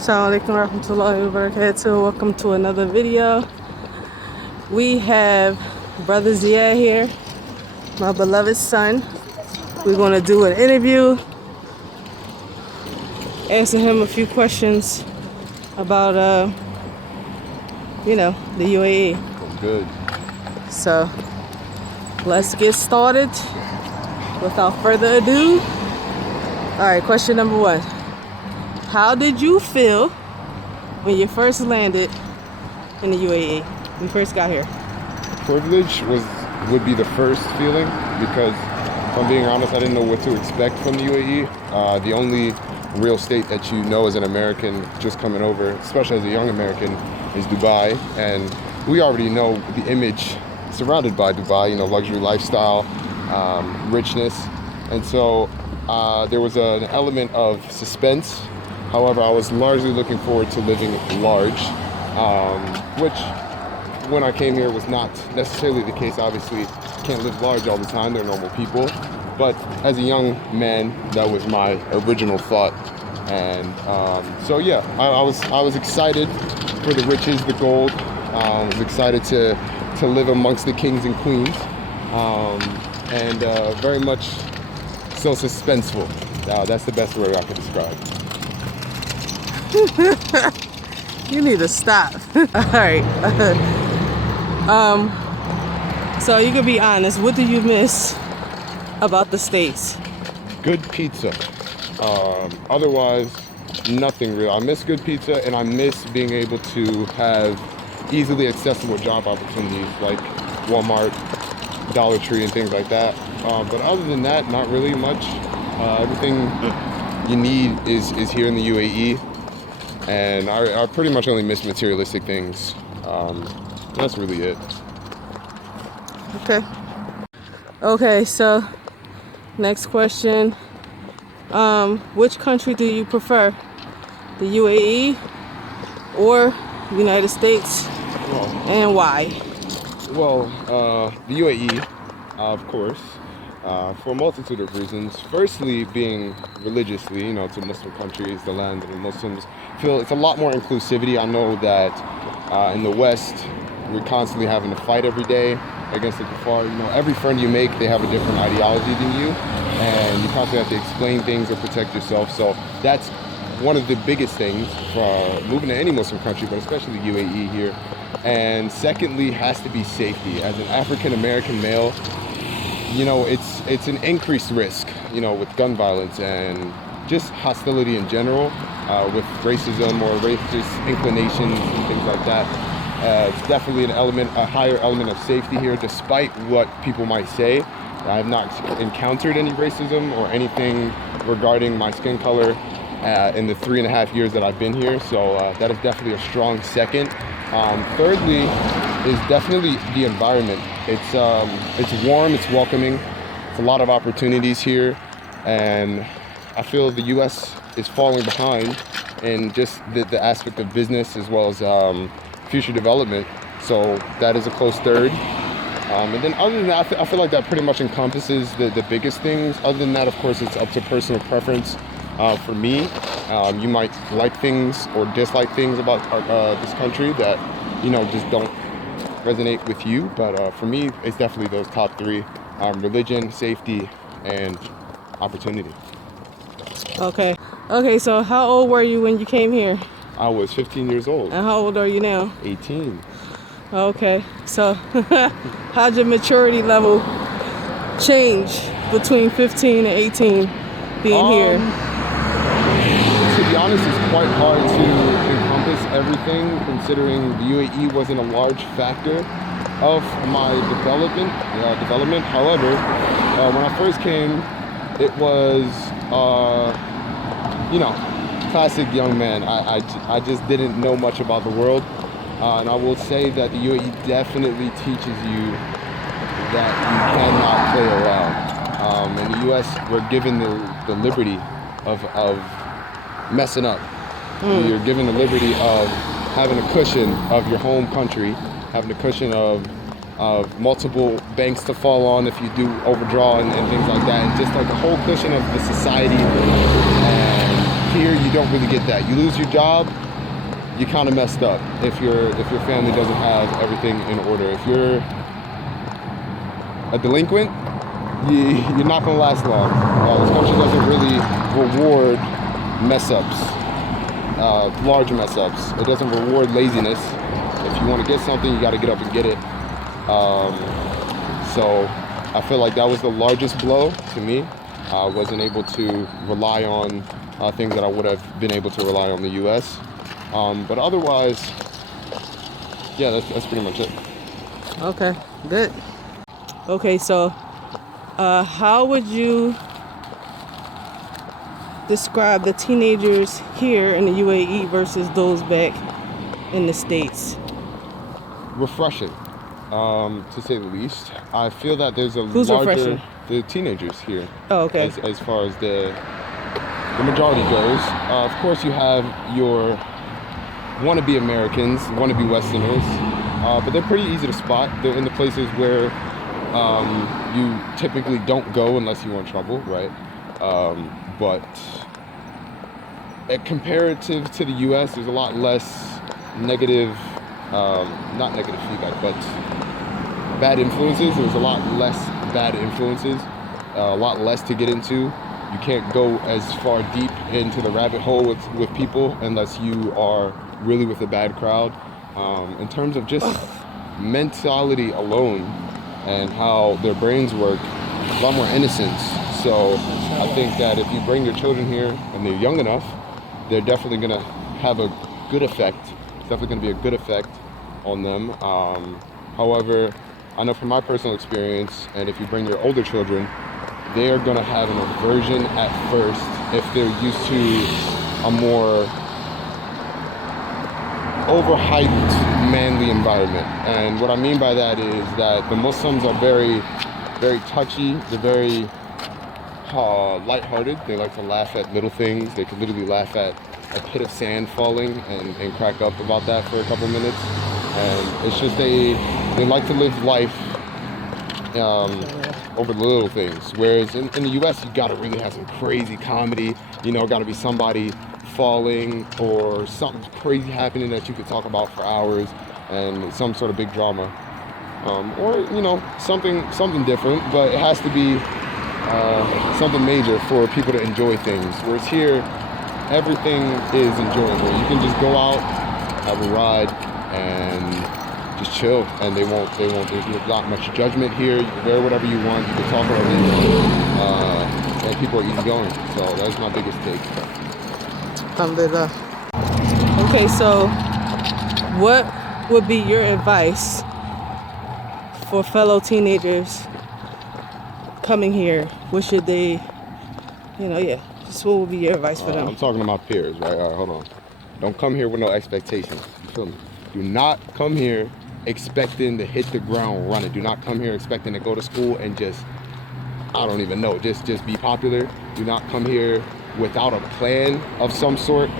Assalamu alaikum warahmatullahi wabarakatuh. Welcome to another video. We have brother Ziyaad here, my beloved son. We're going to do an interview, asking him a few questions about, the UAE. Good. So let's get started without further ado. All right, question number one. How did you feel when you first landed in the UAE, when you first got here? Privilege would be the first feeling because, if I'm being honest, I didn't know what to expect from the UAE. The only real state that you know as an American just coming over, especially as a young American, is Dubai. And we already know the image surrounded by Dubai, luxury lifestyle, richness. And so there was an element of suspense. However, I was largely looking forward to living large, which when I came here was not necessarily the case. Obviously, can't live large all the time, they're normal people. But as a young man, that was my original thought. And so yeah, I was excited for the riches, the gold. I was excited to live amongst the kings and queens, and very much so suspenseful. That's the best word I could describe. You need to stop. All right. So you can be honest. What do you miss about the States? Good pizza. Otherwise, nothing real. I miss good pizza, and I miss being able to have easily accessible job opportunities like Walmart, Dollar Tree, and things like that. But other than that, not really much. Everything you need is here in the UAE. And I pretty much only miss materialistic things. That's really it. Okay, so next question. Which country do you prefer? The UAE or the United States? And why? Well, the UAE, of course, for a multitude of reasons. Firstly, being religiously, it's a Muslim country, it's the land of the Muslims. Feel it's a lot more inclusivity. I know that in the West, we're constantly having to fight every day against the kuffar. Every friend you make, they have a different ideology than you, and you constantly have to explain things or protect yourself. So that's one of the biggest things for moving to any Muslim country, but especially the UAE here. And secondly, has to be safety. As an African American male, it's an increased risk, with gun violence and just hostility in general, with racism or racist inclinations and things like that. It's definitely a higher element of safety here, despite what people might say. I have not encountered any racism or anything regarding my skin color in the 3.5 years that I've been here. So that is definitely a strong second. Thirdly is definitely the environment. It's warm, it's welcoming. It's a lot of opportunities here, and I feel the U.S. is falling behind in just the aspect of business as well as future development. So that is a close third. And then other than that, I feel like that pretty much encompasses the biggest things. Other than that, of course, it's up to personal preference. For me, you might like things or dislike things about this country that, just don't resonate with you. But for me, it's definitely those top three: religion, safety, and opportunity. Okay, so how old were you when you came here? I was 15 years old. And how old are you now? 18. Okay, so how'd your maturity level change between 15 and 18 being here? To be honest, it's quite hard to encompass everything, considering the UAE wasn't a large factor of my development. However, when I first came, it was, classic young man. I just didn't know much about the world. And I will say that the UAE definitely teaches you that you cannot play around. In the US, we're given the liberty of messing up. You're given the liberty of having a cushion of your home country, having a cushion of multiple banks to fall on if you do overdraw and things like that, and just like a whole cushion of the society and Here, you don't really get that. You lose your job, you kind of messed up if your family doesn't have everything in order. If you're a delinquent, you're not going to last long. This country doesn't really reward mess ups, large mess ups. It doesn't reward laziness. If you want to get something, you got to get up and get it. So I feel like that was the largest blow to me. I wasn't able to rely on things that I would have been able to rely on the U.S. But otherwise, yeah, that's pretty much it. Okay, good. Okay, so how would you describe the teenagers here in the UAE versus those back in the States? Refreshing, to say the least. I feel that there's a Who's larger refreshing? the teenagers here. Oh, okay. As far as the majority goes. Of course, you have your wannabe Americans, wannabe Westerners, but they're pretty easy to spot. They're in the places where you typically don't go unless you want trouble, right? But comparative to the U.S., there's a lot less negative, not negative feedback, but bad influences. There's a lot less bad influences, a lot less to get into. You can't go as far deep into the rabbit hole with people unless you are really with a bad crowd. In terms of just mentality alone and how their brains work, a lot more innocence. So I think that if you bring your children here and they're young enough, they're definitely gonna have a good effect. It's definitely gonna be a good effect on them. However, I know from my personal experience, and if you bring your older children, they're gonna have an aversion at first if they're used to a more overhyped manly environment. And what I mean by that is that the Muslims are very, very touchy. They're very lighthearted. They like to laugh at little things. They can literally laugh at a pit of sand falling and crack up about that for a couple minutes. And it's just they like to live life over the little things. Whereas in the US, you gotta really have some crazy comedy. You know, gotta be somebody falling or something crazy happening that you could talk about for hours, and some sort of big drama, or you know, something different. But it has to be something major for people to enjoy things. Whereas here, everything is enjoyable. You can just go out, have a ride, and just chill, and there's not much judgment here. You can wear whatever you want, you can talk whatever you want, and people are easygoing. So that's my biggest take. Alhamdulillah. Okay, so what would be your advice for fellow teenagers coming here? What should they, just what would be your advice for them? I'm talking to my peers, right? All right, hold on. Don't come here with no expectations. You feel me? Do not come here expecting to hit the ground running. Do not come here expecting to go to school and just, I don't even know, just be popular. Do not come here without a plan of some sort.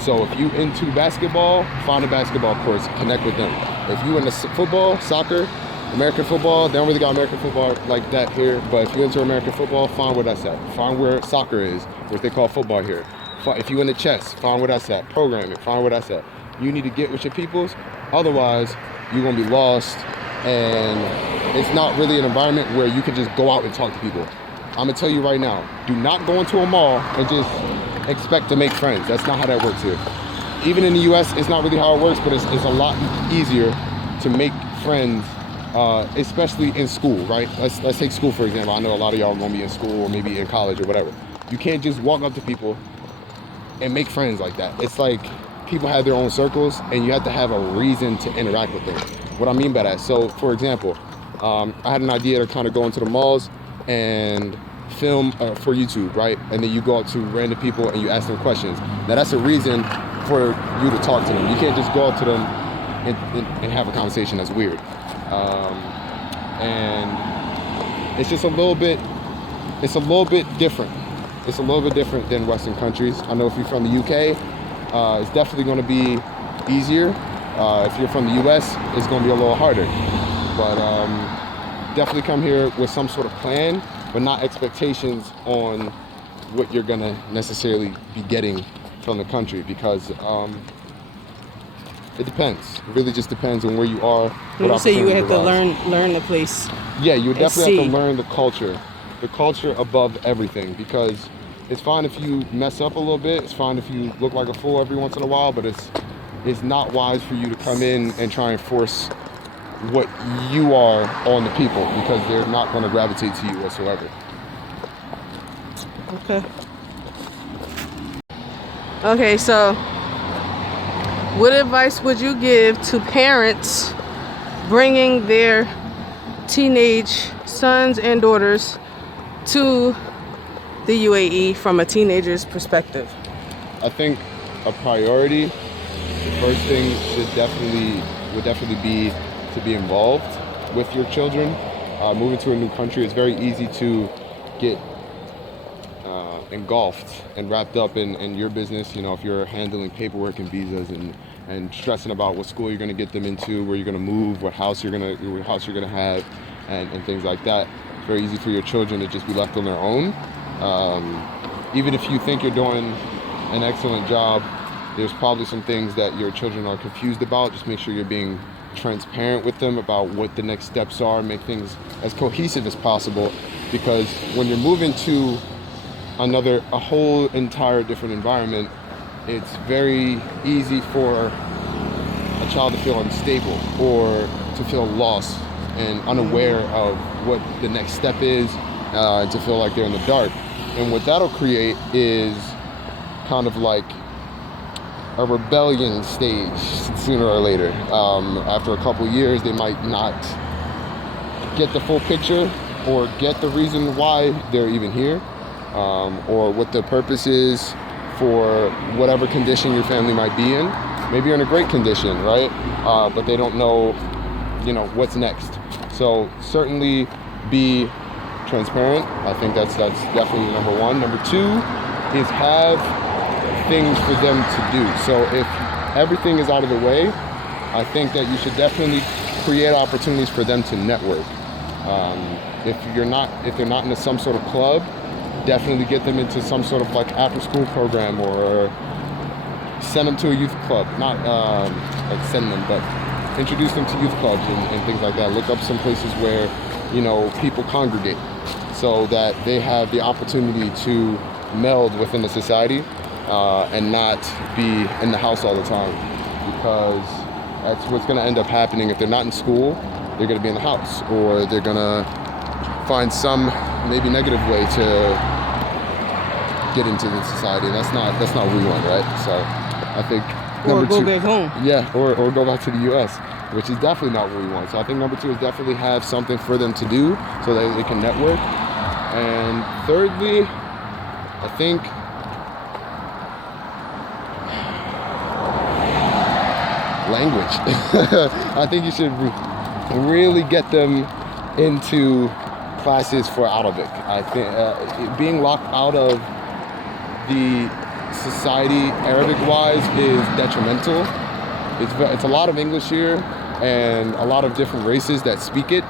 So if you into basketball, find a basketball course, connect with them. If you into football, soccer, American football, they don't really got American football like that here, but if you're into American football, find where that's at. Find where soccer is, what they call football here. If you into chess, find where that's at. Programming, find where that's at. You need to get with your peoples, otherwise you're gonna be lost, and it's not really an environment where you can just go out and talk to people. I'm gonna tell you right now, do not go into a mall and just expect to make friends. That's not how that works here. Even in the US, it's not really how it works, but it's a lot easier to make friends, especially in school, right? Let's take school for example. I know a lot of y'all are gonna be in school or maybe in college or whatever. You can't just walk up to people and make friends like that. It's like people have their own circles, and you have to have a reason to interact with them. What I mean by that, so for example, I had an idea to kind of go into the malls and film for YouTube, right? And then you go up to random people and you ask them questions. Now that's a reason for you to talk to them. You can't just go up to them and have a conversation. That's weird. And it's just a little bit different. It's a little bit different than Western countries. I know if you're from the UK, it's definitely going to be easier. If you're from the US, it's going to be a little harder. But definitely come here with some sort of plan, but not expectations on what you're gonna necessarily be getting from the country, because it depends. It really just depends on where you are. When you say you have to learn the place. Yeah, you would definitely have to see. learn the culture above everything, because it's fine if you mess up a little bit. It's fine if you look like a fool every once in a while, but it's not wise for you to come in and try and force what you are on the people, because they're not going to gravitate to you whatsoever. Okay, so what advice would you give to parents bringing their teenage sons and daughters to the UAE from a teenager's perspective? I think a priority, the first thing would definitely be to be involved with your children. Moving to a new country, it's very easy to get engulfed and wrapped up in your business. You know, if you're handling paperwork and visas and stressing about what school you're going to get them into, where you're going to move, what house you're going to have, and things like that. It's very easy for your children to just be left on their own. Even if you think you're doing an excellent job, there's probably some things that your children are confused about. Just make sure you're being transparent with them about what the next steps are. Make things as cohesive as possible, because when you're moving to a whole entire different environment, it's very easy for a child to feel unstable or to feel lost and unaware of what the next step is, to feel like they're in the dark. And what that'll create is kind of like a rebellion stage sooner or later. After a couple years, they might not get the full picture or get the reason why they're even here, or what the purpose is for whatever condition your family might be in. Maybe you're in a great condition, right? But they don't know, what's next. So certainly be transparent. I think that's definitely number one. Number two is have things for them to do. So if everything is out of the way, I think that you should definitely create opportunities for them to network. If they're not in some sort of club, definitely get them into some sort of like after school program, or send them to a youth club. Not like send them, but introduce them to youth clubs and things like that. Look up some places where people congregate, so that they have the opportunity to meld within the society, and not be in the house all the time, because that's what's going to end up happening. If they're not in school, they're going to be in the house, or they're going to find some maybe negative way to get into the society, and that's not what we want, right? So I think or go back home. Yeah, or go back to the US, which is definitely not what we want. So I think number two is definitely have something for them to do so that they can network. And thirdly, I think language. I think you should really get them into classes for Arabic. I think being locked out of the society Arabic-wise is detrimental. It's a lot of English here and a lot of different races that speak it.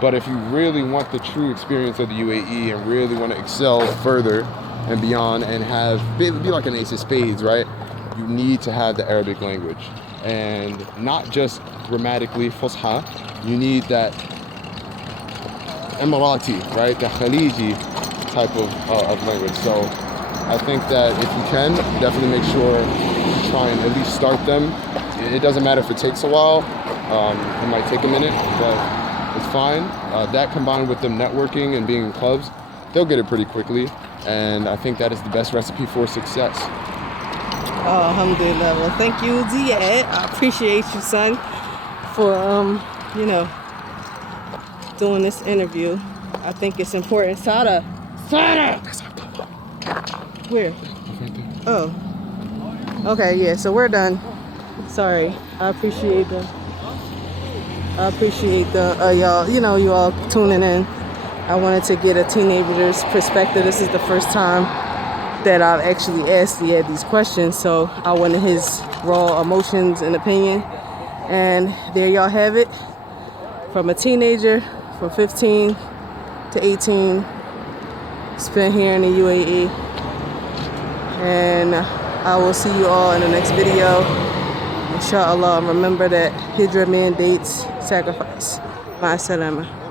But if you really want the true experience of the UAE and really want to excel further and beyond and be like an ace of spades, right? You need to have the Arabic language, and not just grammatically Fusha. You need that Emirati, right? The Khaliji type of language. So I think that if you can, definitely make sure to try and at least start them. It doesn't matter if it takes a while. It might take a minute, but it's fine. That combined with them networking and being in clubs, they'll get it pretty quickly. And I think that is the best recipe for success. Alhamdulillah. Well, thank you, Ziyaad. I appreciate you, son, for doing this interview. I think it's important. Sada! Where? Oh. Okay, yeah, so we're done. Sorry. I appreciate y'all, you all tuning in. I wanted to get a teenager's perspective. This is the first time that I've actually asked Ziyaad these questions, so I wanted his raw emotions and opinion. And there y'all have it. From a teenager, from 15 to 18, spent here in the UAE. And I will see you all in the next video. Inshallah, remember that Hijrah mandates sacrifice. Ma salama.